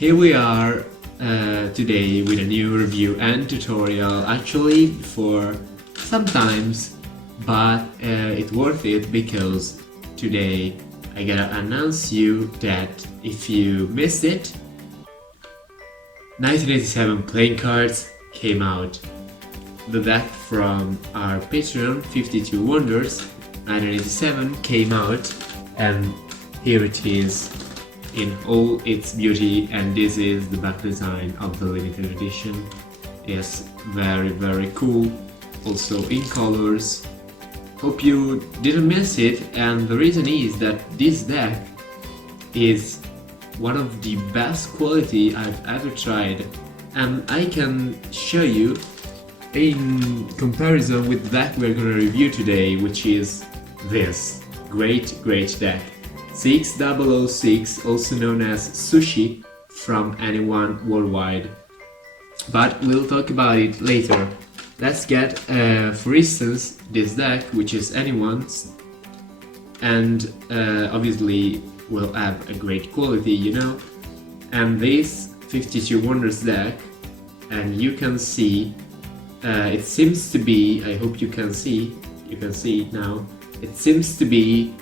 Here we are today with a new review and tutorial, actually for sometimes, but it's worth it because today I gotta announce you that if you missed it, 1987 playing cards came out. The deck from our Patreon, 52 Wonders, 1987 came out, and here it is in all its beauty, and this is the back design of the limited edition. It's very cool, also in colors. Hope you didn't miss it, and the reason is that this deck is one of the best quality I've ever tried, and I can show you in comparison with the deck we're gonna review today, which is this great deck. 6006, also known as Sushi, from anyone worldwide. But we'll talk about it later. Let's get, for instance, this deck, which is anyone's, and obviously will have a great quality, you know. And this 52 Wonders deck, and you can see, it seems to be, I hope you can see it now, it seems to be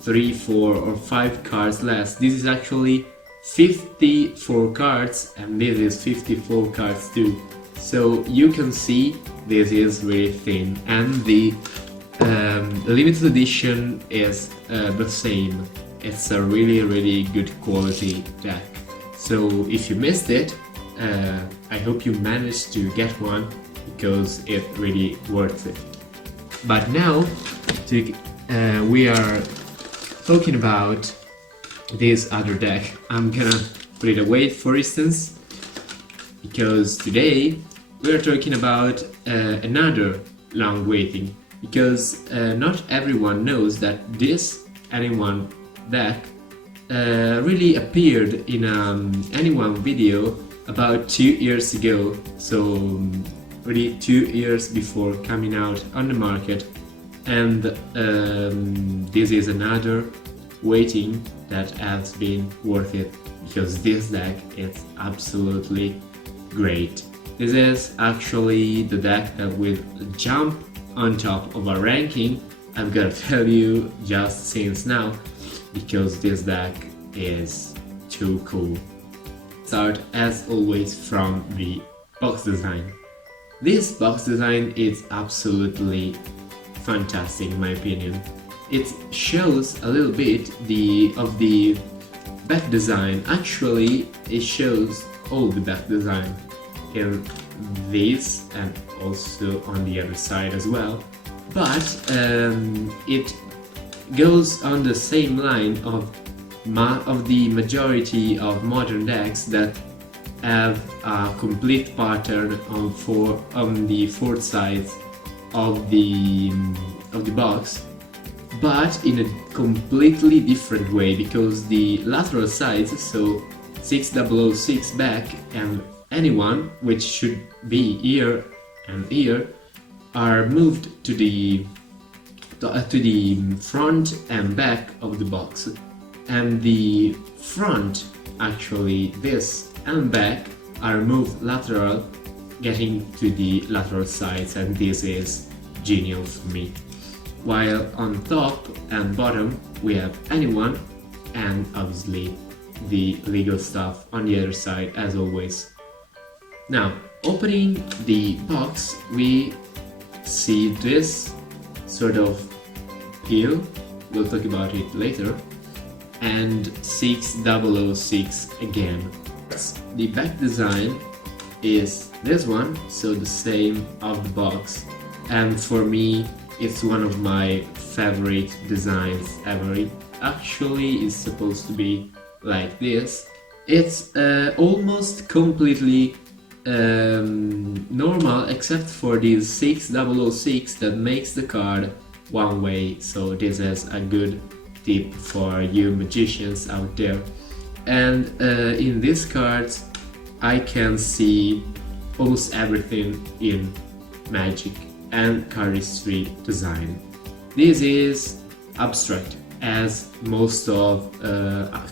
3, 4 or 5 cards less. This is actually 54 cards and this is 54 cards too. So you can see this is really thin, and the limited edition is the same. It's a really good quality deck. So if you missed it, I hope you managed to get one because it's really worth it. But now we are talking about this other deck. I'm gonna put it away for instance, because today we are talking about another long waiting, because not everyone knows that this anyone deck really appeared in anyone video about 2 years ago, so really 2 years before coming out on the market. And this is another waiting that has been worth it, because this deck is absolutely great. This is actually the deck that will jump on top of our ranking, I'm gonna tell you just since now, because this deck is too cool. Start as always from the box design. This box design is absolutely fantastic in my opinion. It shows a little bit of the back design. Actually, it shows all the back design in this and also on the other side as well. But it goes on the same line of the majority of modern decks that have a complete pattern on the four sides of the box, but in a completely different way, because the lateral sides, so 6006 back and anyone, which should be here and here, are moved to the front and back of the box, and the front, actually this and back, are moved lateral, getting to the lateral sides, and this is genial for me. While on top and bottom we have anyone, and obviously the legal stuff on the other side as always. Now, opening the box, we see this sort of peel, we'll talk about it later, and 6006 again. The back design is this one, so the same of the box, and for me it's one of my favorite designs ever. It actually is supposed to be like this. It's almost completely normal, except for this 6006 that makes the card one way, so this is a good tip for you magicians out there. And in these cards I can see almost everything in Magic and Cardistry design. This is abstract, as most of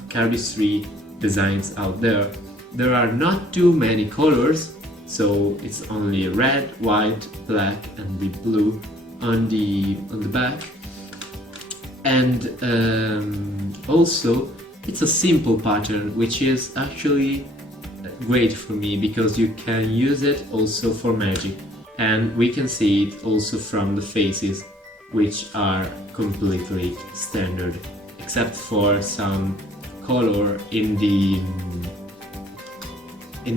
Cardistry designs out there, there are not too many colors, so it's only red, white, black and the blue on the back. And also it's a simple pattern, which is actually great for me because you can use it also for magic, and we can see it also from the faces, which are completely standard except for some color in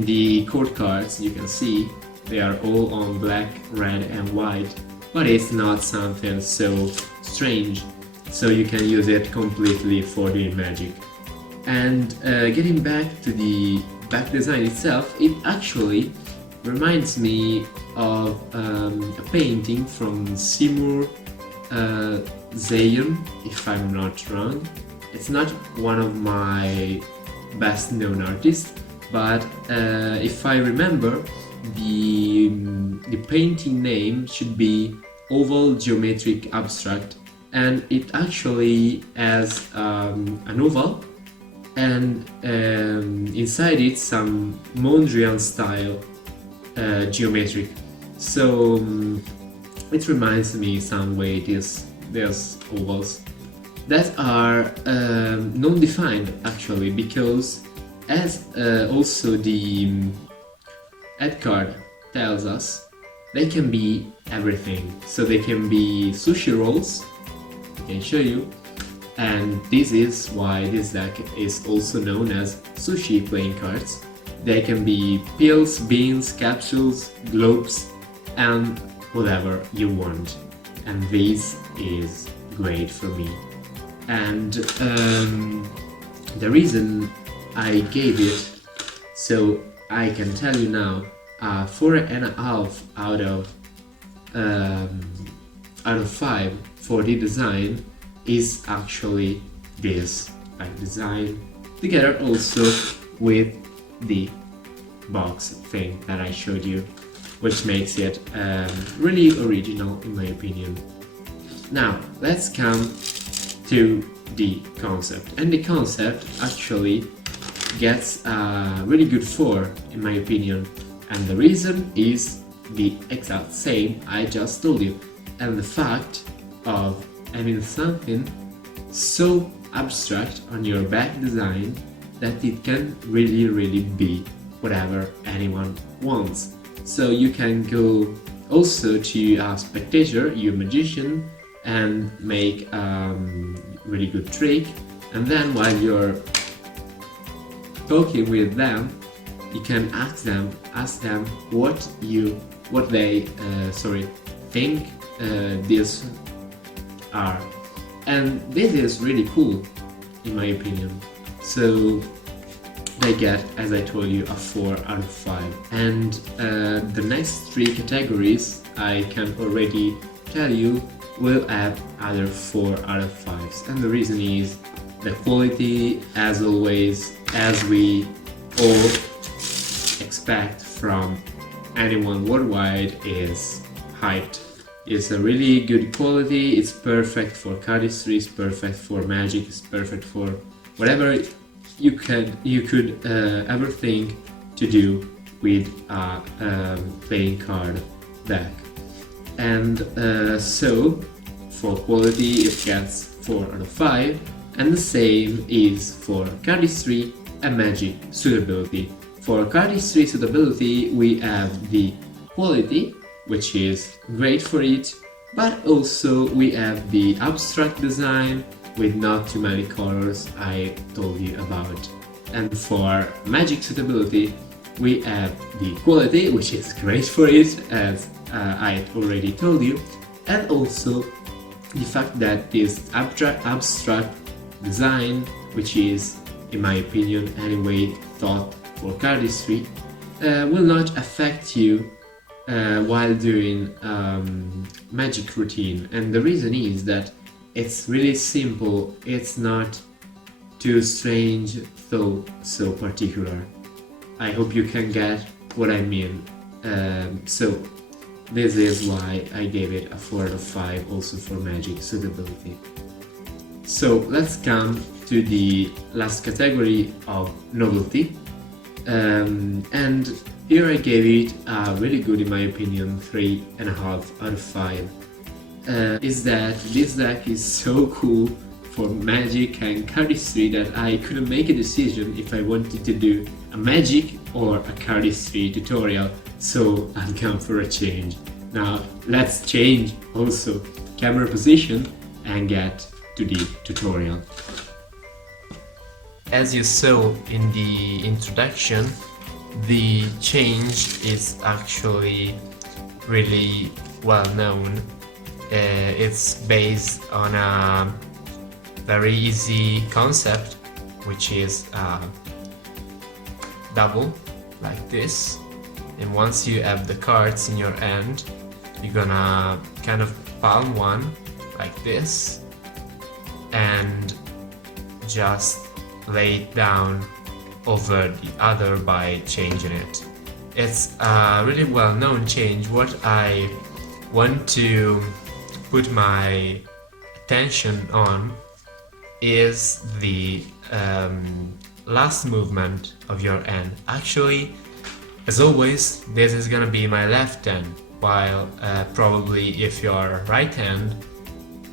the court cards. You can see they are all on black, red and white, but it's not something so strange, so you can use it completely for doing magic. And getting back to the back design itself, it actually reminds me of a painting from Seymour Zayon, if I'm not wrong. It's not one of my best known artists, but if I remember, the painting name should be Oval Geometric Abstract, and it actually has an oval, and inside it some Mondrian style geometric. So it reminds me some way these ovals that are non-defined actually, because as also the ad card tells us, they can be everything. So they can be sushi rolls, I can show you, and this is why this deck is also known as sushi playing cards. They can be pills, beans, capsules, globes and whatever you want, and this is great for me. And the reason I gave it, so I can tell you now, 4.5 out of 5 for the design is actually this design, together also with the box thing that I showed you, which makes it really original in my opinion. Now let's come to the concept, and the concept actually gets a really good 4 in my opinion, and the reason is the exact same I just told you, and the fact of having something so abstract on your back design that it can really be whatever anyone wants. So you can go also to a spectator, your magician, and make a really good trick, and then while you're talking with them, you can ask them what they think these are, and this is really cool in my opinion. So they get, as I told you, a 4 out of 5. And the next 3 categories I can already tell you will have other 4 out of 5s, and the reason is the quality, as always, as we all expect from anyone worldwide, is hyped. It's a really good quality, it's perfect for cardistry, it's perfect for magic, it's perfect for whatever you could ever think to do with a playing card deck. And so for quality it gets 4 out of 5, and the same is for cardistry and magic suitability. For cardistry suitability we have the quality, which is great for it, but also we have the abstract design with not too many colors I told you about. And for magic suitability we have the quality, which is great for it, as I already told you, and also the fact that this abstract design, which is, in my opinion anyway, thought for cardistry, will not affect you while doing magic routine. And the reason is that it's really simple, it's not too strange, though so particular. I hope you can get what I mean. So this is why I gave it a 4 out of 5 also for magic suitability. So let's come to the last category of novelty, And here I gave it a really good, in my opinion, 3.5 out of 5. Is that this deck is so cool for Magic and Cardistry that I couldn't make a decision if I wanted to do a Magic or a Cardistry tutorial, so I've gone for a change. Now let's change also camera position and get to the tutorial. As you saw in the introduction, the change is actually really well known. It's based on a very easy concept, which is double, like this. And once you have the cards in your hand, you're gonna kind of palm one, like this, and just lay it down over the other by changing it. It's a really well-known change. What I want to put my attention on is the last movement of your hand. Actually, as always, this is gonna be my left hand, while probably if you're right hand,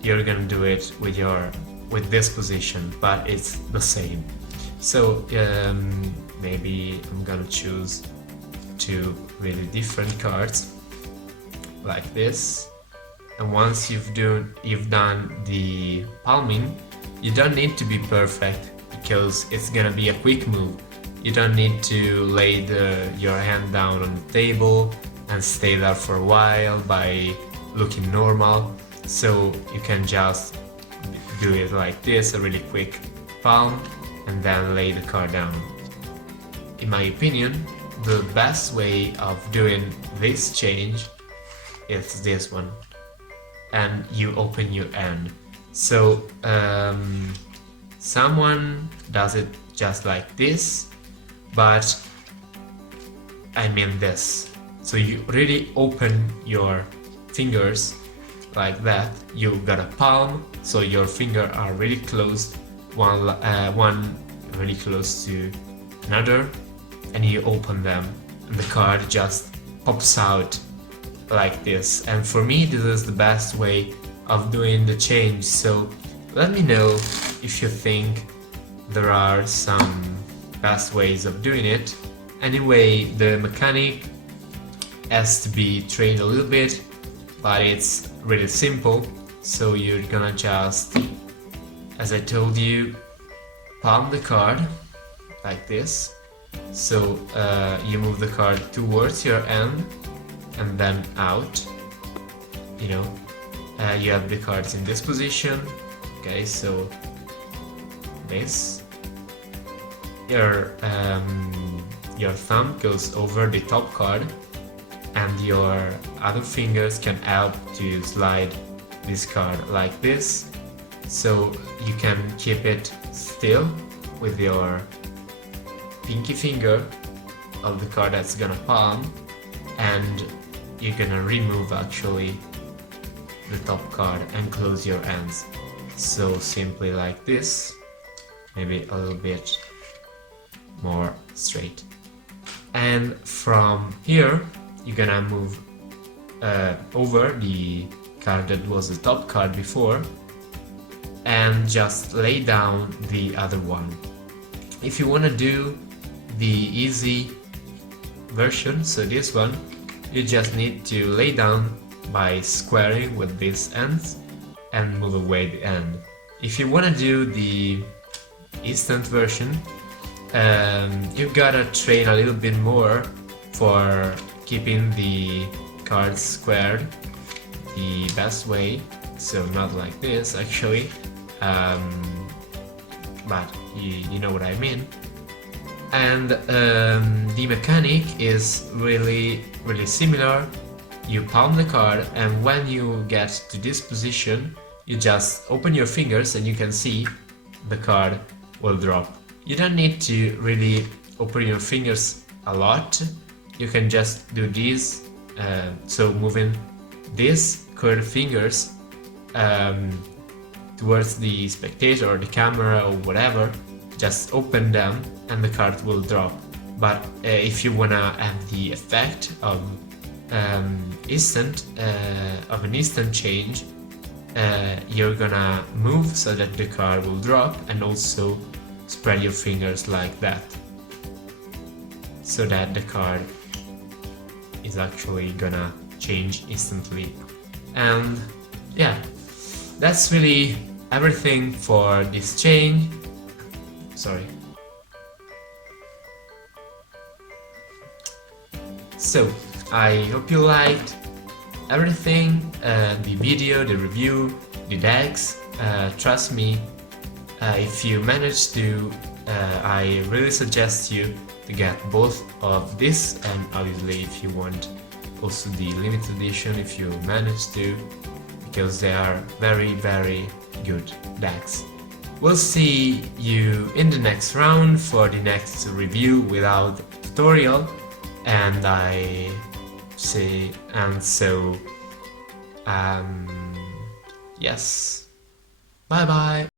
you're gonna do it with this position, but it's the same. So maybe I'm gonna choose two really different cards, like this. And once you've done the palming, you don't need to be perfect, because it's gonna be a quick move. You don't need to lay your hand down on the table and stay there for a while by looking normal. So you can just do it like this, a really quick palm, and then lay the card down. In my opinion, the best way of doing this change is this one. And you open your hand. So someone does it just like this, but I mean this. So you really open your fingers like that. You got a palm, so your fingers are really close, one really close to another, and you open them, and the card just pops out like this. And for me, this is the best way of doing the change. So let me know if you think there are some best ways of doing it. Anyway, the mechanic has to be trained a little bit, but it's really simple. So you're gonna just, as I told you, palm the card like this. So you move the card towards your hand and then out. You know, you have the cards in this position. Okay, so this. Your thumb goes over the top card, and your other fingers can help to slide this card like this. So you can keep it still with your pinky finger of the card that's gonna palm, and you're gonna remove actually the top card and close your hands. So simply like this, maybe a little bit more straight. And from here, you're gonna move over the card that was the top card before, and just lay down the other one. If you want to do the easy version, so this one, you just need to lay down by squaring with these ends and move away the end. If you want to do the instant version, you've got to train a little bit more for keeping the cards squared the best way. So not like this actually, but you know what I mean. And the mechanic is really similar. You palm the card, and when you get to this position, you just open your fingers and you can see the card will drop. You don't need to really open your fingers a lot. You can just do this, so moving these curved fingers towards the spectator or the camera or whatever, just open them and the card will drop. but if you wanna have the effect of an instant change, you're gonna move so that the card will drop, and also spread your fingers like that, so that the card is actually gonna change instantly. And yeah, that's really everything for this change. Sorry. So I hope you liked everything, the video, the review, the decks. Trust me, if you manage to, I really suggest you to get both of this, and obviously if you want also the limited edition, if you manage to, because they are very good decks. We'll see you in the next round for the next review without tutorial, and yes, bye bye.